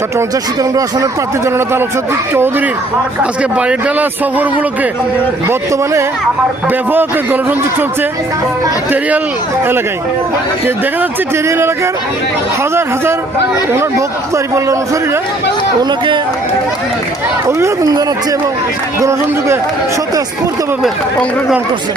চট্টগ্রাম সীতাকুণ্ড আসনের প্রার্থী জননেতা আলোক চৌধুরীর আজকে বাইরের ডালা সফরগুলোকে বর্তমানে ব্যাপক গণসংযোগ চলছে টেরিয়াল এলাকায়। দেখা যাচ্ছে টেরিয়াল এলাকার হাজার হাজার ওনার ভক্ত দাঁড়িপাল্লা অনুসারীরা ওনাকে অভিবাদন জানাচ্ছে এবং গণসংযোগে স্বতঃস্ফূর্তভাবে অংশগ্রহণ করছে।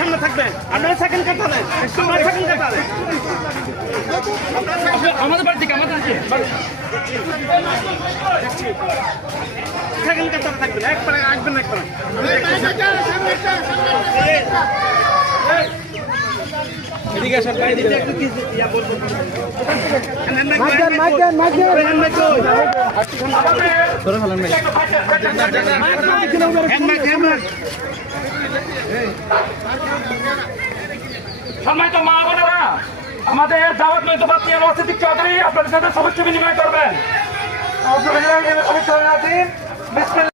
সামনে থাকবেন আপনারা সেকেন্ড কাতারে আমাদের বাড়ি থেকে আমাদের সেকেন্ড কাতারে থাকবেন একবারে আসবেন একবারে এদিকে আসেন এদিকে একটু কি ইয়া বলবো সম্মানিত মা বোনেরা, আমাদের দাওয়াত নয়তো বাদ নিয়ে সিদ্দিক চৌধুরী আপনাদের সাথে সমস্যা বিনিময় করবেন।